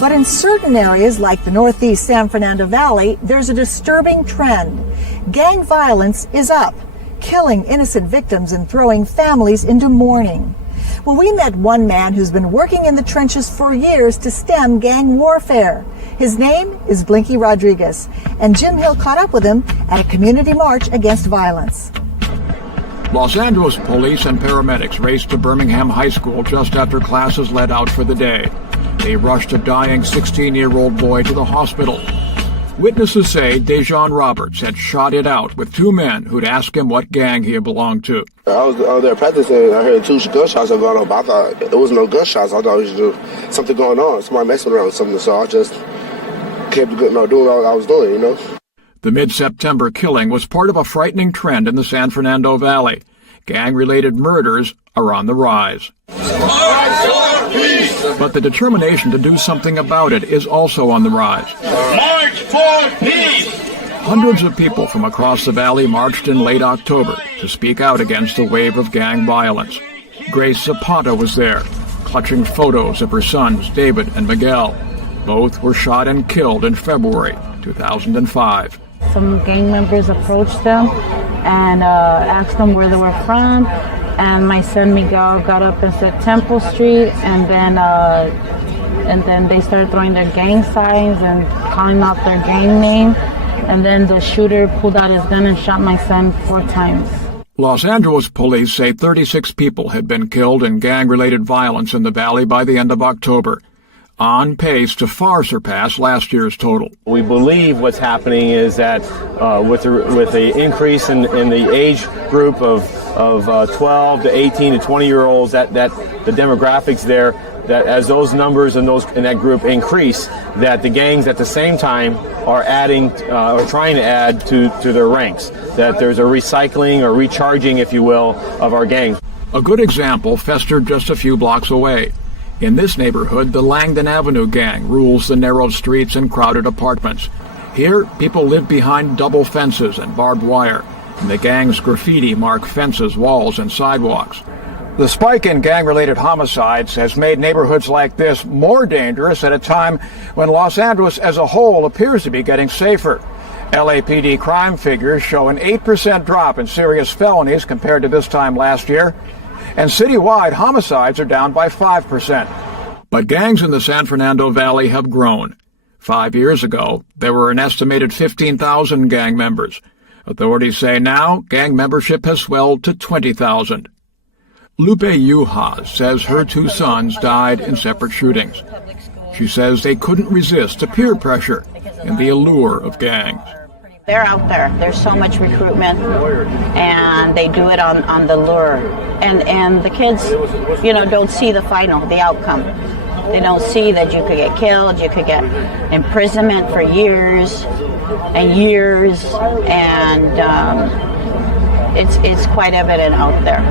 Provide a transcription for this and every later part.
But in certain areas, like the northeast San Fernando Valley, there's a disturbing trend. Gang violence is up, killing innocent victims and throwing families into mourning. Well, we met one man who's been working in the trenches for years to stem gang warfare. His name is Blinky Rodriguez, and Jim Hill caught up with him at a community march against violence. Los Angeles police and paramedics raced to Birmingham High School just after classes let out for the day. They rushed a dying 16-year-old boy to the hospital. Witnesses say Dejon Roberts had shot it out with two men who'd asked him what gang he belonged to. I was there practicing. I heard two gunshots going on, but I thought it was no gunshots. I thought it was just something going on. Somebody messing around with something, so I just kept doing what I was doing, you know. The mid-September killing was part of a frightening trend in the San Fernando Valley. Gang-related murders are on the rise. But the determination to do something about it is also on the rise. March for peace! Hundreds of people from across the valley marched in late October to speak out against the wave of gang violence. Grace Zapata was there, clutching photos of her sons, David and Miguel. Both were shot and killed in February 2005. Some gang members approached them and asked them where they were from. And my son Miguel got up and said Temple Street, and then they started throwing their gang signs and calling out their gang name. And then the shooter pulled out his gun and shot my son 4 times. Los Angeles police say 36 people had been killed in gang-related violence in the valley by the end of October, on pace to far surpass last year's total. We believe what's happening is that with the increase in the age group of 12 to 18 to 20-year-olds, that the demographics there, that as those numbers in that group increase, that the gangs at the same time are adding or trying to add to their ranks. That there's a recycling or recharging, if you will, of our gangs. A good example festered just a few blocks away. In this neighborhood, the Langdon Avenue gang rules the narrow streets and crowded apartments. Here, people live behind double fences and barbed wire, and the gang's graffiti mark fences, walls, and sidewalks. The spike in gang-related homicides has made neighborhoods like this more dangerous at a time when Los Angeles as a whole appears to be getting safer. LAPD crime figures show an 8% drop in serious felonies compared to this time last year, and citywide homicides are down by 5%. But gangs in the San Fernando Valley have grown. 5 years ago, there were an estimated 15,000 gang members. Authorities say now gang membership has swelled to 20,000. Lupe Yuhas says her 2 sons died in separate shootings. She says they couldn't resist the peer pressure and the allure of gangs. They're out there. There's so much recruitment, and they do it on the lure. And the kids, don't see the outcome. They don't see that you could get killed, you could get imprisonment for years and years, and it's quite evident out there.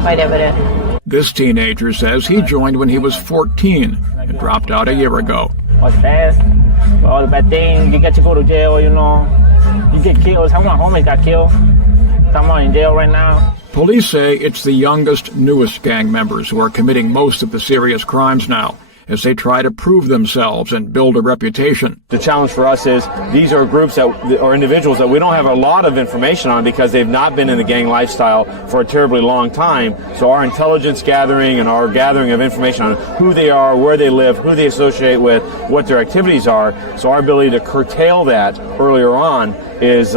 Quite evident. This teenager says he joined when he was 14 and dropped out a year ago. What's fast? All the bad things, you get to go to jail, You get killed. Some of my homies got killed. Some are in jail right now. Police say it's the youngest, newest gang members who are committing most of the serious crimes now, as they try to prove themselves and build a reputation. The challenge for us is these are groups or individuals that we don't have a lot of information on because they've not been in the gang lifestyle for a terribly long time. So our intelligence gathering and our gathering of information on who they are, where they live, who they associate with, what their activities are, so our ability to curtail that earlier on is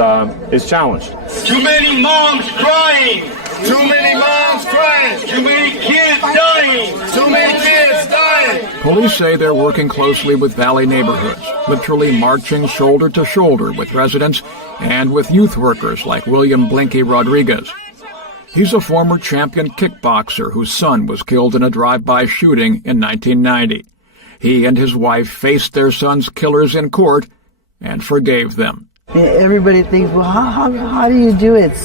challenged. Too many moms crying! Too many moms crying! Too many kids dying! Too many kids dying! Police say they're working closely with Valley neighborhoods, literally marching shoulder to shoulder with residents and with youth workers like William Blinky Rodriguez. He's a former champion kickboxer whose son was killed in a drive-by shooting in 1990. He and his wife faced their son's killers in court and forgave them. Everybody thinks, well, how do you do it?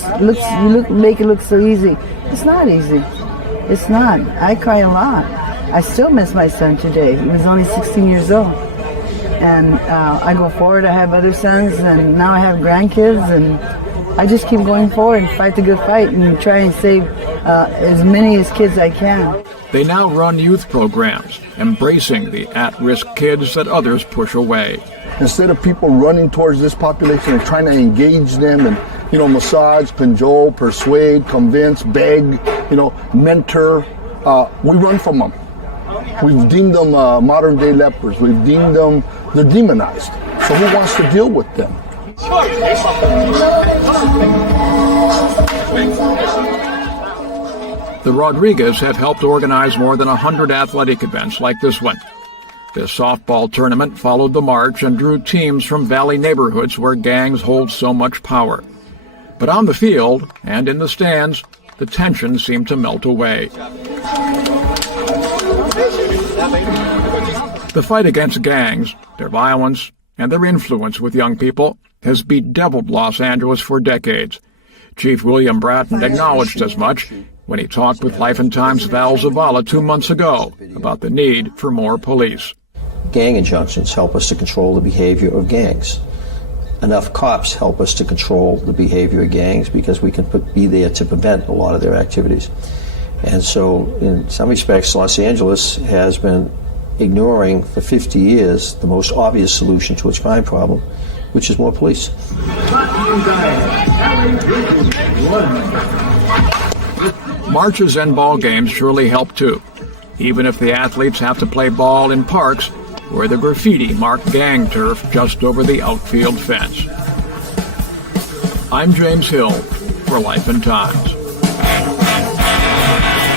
Make it look so easy. It's not easy. It's not. I cry a lot. I still miss my son today. He was only 16 years old. And I go forward. I have other sons, and now I have grandkids, and I just keep going forward and fight the good fight and try and save as many as kids I can. They now run youth programs, embracing the at-risk kids that others push away. Instead of people running towards this population and trying to engage them and, massage, cajole, persuade, convince, beg, mentor, we run from them. We've deemed them modern-day lepers. We've deemed them, they're demonized. So who wants to deal with them? The Rodriguez have helped organize more than 100 athletic events like this one. This softball tournament followed the march and drew teams from valley neighborhoods where gangs hold so much power. But on the field and in the stands, the tension seemed to melt away. The fight against gangs, their violence, and their influence with young people has bedeviled Los Angeles for decades. Chief William Bratton acknowledged as much when he talked with Life and Time's Val Zavala 2 months ago about the need for more police. Gang injunctions help us to control the behavior of gangs. Enough cops help us to control the behavior of gangs because we can be there to prevent a lot of their activities. And so, in some respects, Los Angeles has been ignoring for 50 years the most obvious solution to its crime problem, which is more police. Marches and ball games surely help too, even if the athletes have to play ball in parks where the graffiti mark gang turf just over the outfield fence. I'm James Hill for Life and Times.